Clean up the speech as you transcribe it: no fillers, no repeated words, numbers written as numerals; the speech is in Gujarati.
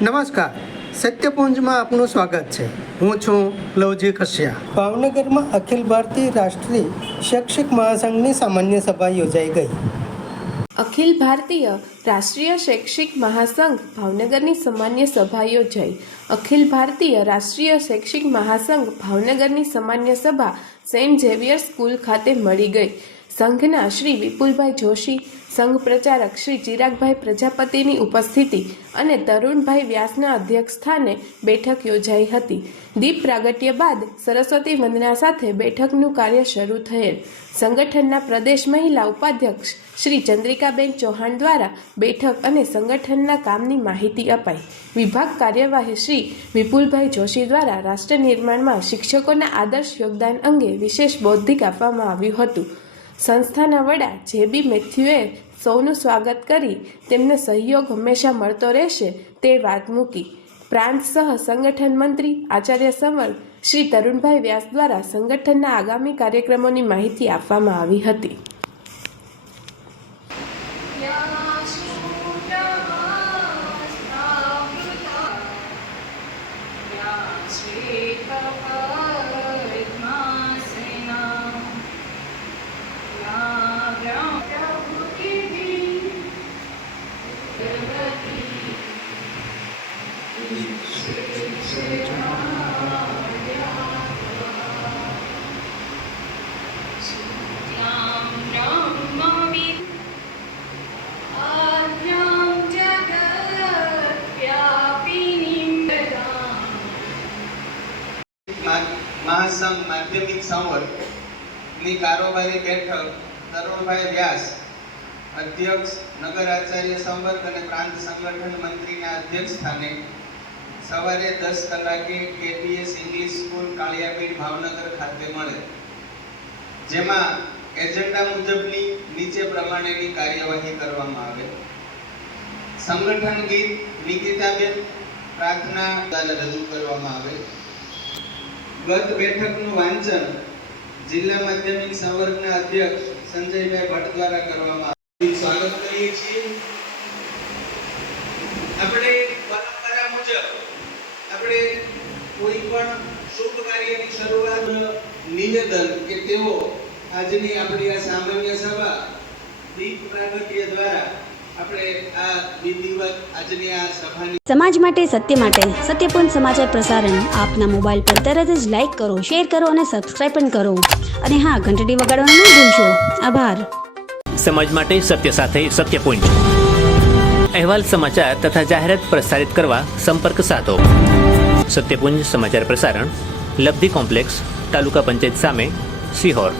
નમસ્કાર, સત્યપુંજમાં આપનું સ્વાગત છે. હું છું લવજી કશ્યા. ભાવનગરમાં અખિલ ભારતીય રાષ્ટ્રીય શૈક્ષિક મહાસંઘની સામાન્ય સભા યોજાઈ ગઈ. અખિલ ભારતીય રાષ્ટ્રીય શૈક્ષિક મહાસંઘ ભાવનગરની સામાન્ય સભા યોજાઈ. અખિલ ભારતીય રાષ્ટ્રીય શૈક્ષિક મહાસંઘ ભાવનગરની સામાન્ય સભા સેન્ટ ઝેવિયર સ્કૂલ ખાતે મળી ગઈ. સંઘના શ્રી વિપુલભાઈ જોશી, સંઘ પ્રચારક શ્રી ચિરાગભાઈ પ્રજાપતિની ઉપસ્થિતિ અને તરુણભાઈ વ્યાસના અધ્યક્ષસ્થાને બેઠક યોજાઈ હતી. દીપ પ્રાગટ્ય બાદ સરસ્વતી વંદના સાથે બેઠકનું કાર્ય શરૂ થયેલ. સંગઠનના પ્રદેશ મહિલા ઉપાધ્યક્ષ શ્રી ચંદ્રિકાબેન ચૌહાણ દ્વારા બેઠક અને સંગઠનના કામની માહિતી અપાઈ. વિભાગ કાર્યવાહી શ્રી વિપુલભાઈ જોશી દ્વારા રાષ્ટ્ર નિર્માણમાં શિક્ષકોના આદર્શ યોગદાન અંગે વિશેષ બૌદ્ધિક આપવામાં આવ્યું હતું. સંસ્થાના વડા જે.બી. મેથ્યુએ સૌનું સ્વાગત કરી તેમને સહયોગ હંમેશા મળતો રહેશે તે વાત મૂકી. પ્રાંત સહ સંગઠન મંત્રી આચાર્ય સંવર શ્રી તરુણભાઈ વ્યાસ દ્વારા સંગઠનના આગામી કાર્યક્રમોની માહિતી આપવામાં આવી હતી. મહાસંઘ માધ્યમિક સંવર્ગની કારોબારી બેઠક તરુણભાઈ વ્યાસ અધ્યક્ષ, નગર આચાર્ય સંવર્ગ અને પ્રાંત સંગઠન મંત્રીના અધ્યક્ષ સ્થાને સવારે 10 કલાકે કેપીએસ ઇંગ્લિશ સ્કૂલ કાળિયાપીઠ ભાવનગર ખાતે મળે, જેમાં એજન્ડા મુજબની નીચે પ્રમાણેની કાર્યવાહી કરવામાં આવે. સંગઠન ગીત નિકિતાબેન પ્રાર્થના દ્વારા રજૂ કરવામાં આવે. ગત બેઠકનું વાંચન જિલ્લા માધ્યમિક સંવર્ગના અધ્યક્ષ સંજયભાઈ ભટ્ટ દ્વારા કરવામાં આવ્યું. સ્વાગત કરીએ છીએ. આપણે પરંપરા મુજબ આપણે કોઈ પણ શુભ કાર્યની શરૂઆત નિવેદન કે તેઓ આજની આપણી આ સામાન્ય સભા દીપ પ્રાગટ્ય દ્વારા આપણે આ વિધિવત આજની આ સભાની સમાજ માટે સત્ય માટે સત્યપૂર્ણ સમાચાર પ્રસારણ આપના મોબાઈલ પર તરત જ લાઈક કરો, શેર કરો અને સબસ્ક્રાઇબ પણ કરો. અને હા, ઘંટડી વગાડવાનું ન ભૂલશો. આભાર. સમાજ માટે સત્ય સાથે સત્યપૂર્ણ અહેવાલ, સમાચાર તથા જાહેરાત પ્રસારિત કરવા સંપર્ક સાધો. સત્યપુંજ સમાચાર પ્રસારણ, લબ્ધિ કોમ્પ્લેક્સ, તાલુકા પંચાયત સામે, સિહોર.